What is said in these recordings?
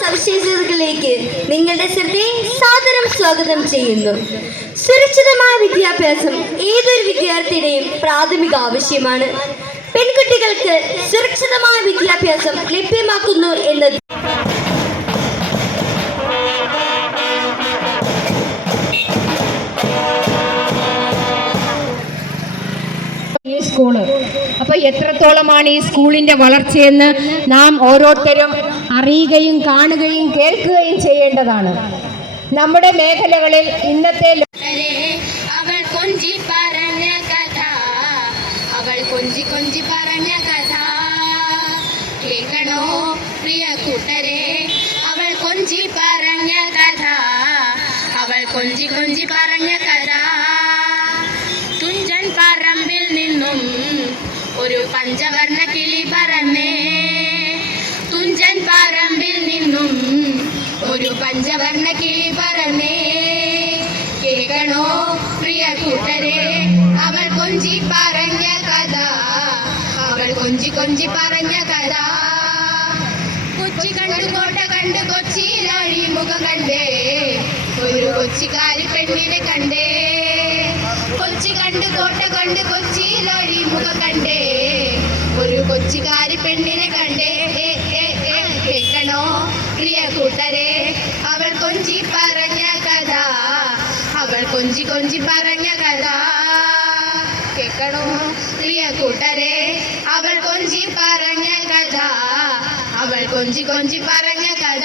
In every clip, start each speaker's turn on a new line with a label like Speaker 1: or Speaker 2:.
Speaker 1: സവിശേഷതകളിലേക്ക് നിങ്ങളുടെ ശ്രദ്ധയെ സാദരം സ്വാഗതം ചെയ്യുന്നു. സുരക്ഷിതമായ വിദ്യാഭ്യാസം ഏതൊരു വിദ്യാർത്ഥിയുടെയും പ്രാഥമിക ആവശ്യമാണ്. പെൺകുട്ടികൾക്ക് സുരക്ഷിതമായ വിദ്യാഭ്യാസം ലഭ്യമാക്കുന്നു എന്നത്
Speaker 2: സ്കൂൾ അപ്പൊ എത്രത്തോളമാണ് ഈ സ്കൂളിന്റെ വളർച്ചയെന്ന് നാം ഓരോരുത്തരും അറിയുകയും കാണുകയും കേൾക്കുകയും ചെയ്യേണ്ടതാണ്. നമ്മുടെ മേഖലകളിൽ ഇന്നത്തെ
Speaker 3: അവൾ കൊഞ്ചി പറഞ്ഞ കഥ അവൾ കൊഞ്ചി കൊഞ്ചി പറഞ്ഞ കഥ. പ്രിയ അവൾ കഥ അവൾ കൊഞ്ചി കൊഞ്ചി പറഞ്ഞ കഥ. പഞ്ചവർണ കിളി പറന്നേ. തുഞ്ചൻ പറമ്പിൽ നിന്നും ഒരു പഞ്ചവർണ കിളി പറന്നേ. കേൾക്കണോ പ്രിയ കൂട്ടരെ അവൾ കൊഞ്ചി പറഞ്ഞ കഥ. അവൾ കൊഞ്ചി കൊഞ്ചി പറഞ്ഞ കഥ. കൊച്ചി കണ്ടു കോട്ട കണ്ട് കൊച്ചിയിലാഴി മുഖം കണ്ടേ. ഒരു കൊച്ചിക്കാരി പെണ്ണിനെ കണ്ടേ. കൊച്ചി കണ്ട് കോട്ട കണ്ട് കൊച്ചിയിലാഴി മുഖം കണ്ടേ. ഒരു കൊച്ചുകാരി പെണ്ണിനെ കണ്ടേ കേൾക്കണോ? പ്രിയ കൂട്ടരെ അവൾ കൊഞ്ചി പറഞ്ഞ കഥ അവൾ കൊഞ്ചി കൊഞ്ചി പറഞ്ഞ കഥ. കേൾക്കണോ? പ്രിയ കൂട്ടരെ അവൾ കൊഞ്ചി പറഞ്ഞ കഥ അവൾ കൊഞ്ചി കൊഞ്ചി പറഞ്ഞ കഥ.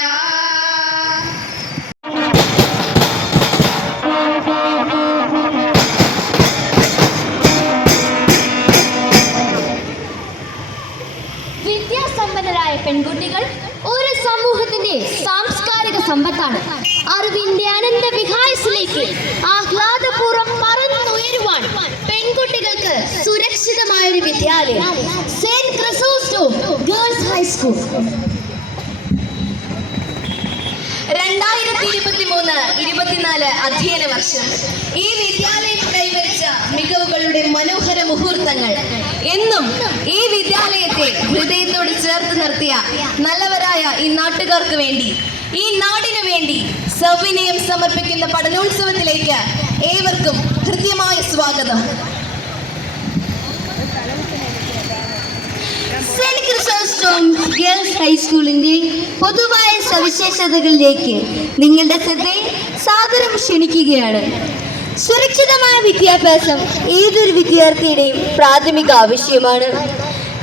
Speaker 1: വിദ്യാസമ്പന്നരായ പെൺകുട്ടികൾ ഒരു സമൂഹത്തിന്റെ സാംസ്കാരിക സമ്പത്താണ്. അറിവിന്റെ അനന്ത വിഹായസിലേക്ക് ആഹ്ലാദപൂർവം പറന്നുയരുവാൻ പെൺകുട്ടികൾക്ക് സുരക്ഷിതമായ ഒരു വിദ്യാലയം. സെന്റ് ക്രിസോസ്റ്റോ ഗേൾസ് ഹൈസ്കൂൾ രണ്ടായിരത്തി ഇരുപത്തി മൂന്ന് ഇരുപത്തിനാല് അധ്യയന വർഷം. ഈ വിദ്യാലയം കൈവരിച്ച മികവുകളുടെ മനോഹര മുഹൂർത്തങ്ങൾ. എന്നും ഈ വിദ്യാലയത്തെ ഹൃദയത്തോട് ചേർത്ത് നിർത്തിയ നല്ലവരായ ഈ നാട്ടുകാർക്ക് വേണ്ടി ഈ നാടിനു വേണ്ടി സവിനയം സമർപ്പിക്കുന്ന പഠനോത്സവത്തിലേക്ക് ഏവർക്കും ഹൃദ്യമായ സ്വാഗതം. ഗേൾസ് ഹൈസ്കൂളിന്റെ പൊതുവായ സവിശേഷതകളിലേക്ക് നിങ്ങളുടെ ശ്രദ്ധയെ സാദരം ക്ഷണിക്കുകയാണ്. സുരക്ഷിതമായ വിദ്യാഭ്യാസം ഏതൊരു വിദ്യാർത്ഥിയുടെയും പ്രാഥമിക ആവശ്യമാണ്.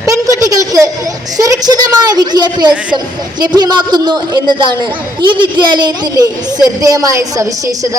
Speaker 1: പെൺകുട്ടികൾക്ക് സുരക്ഷിതമായ വിദ്യാഭ്യാസം ലഭ്യമാക്കുന്നു എന്നതാണ് ഈ വിദ്യാലയത്തിന്റെ ശ്രദ്ധേയമായ സവിശേഷത.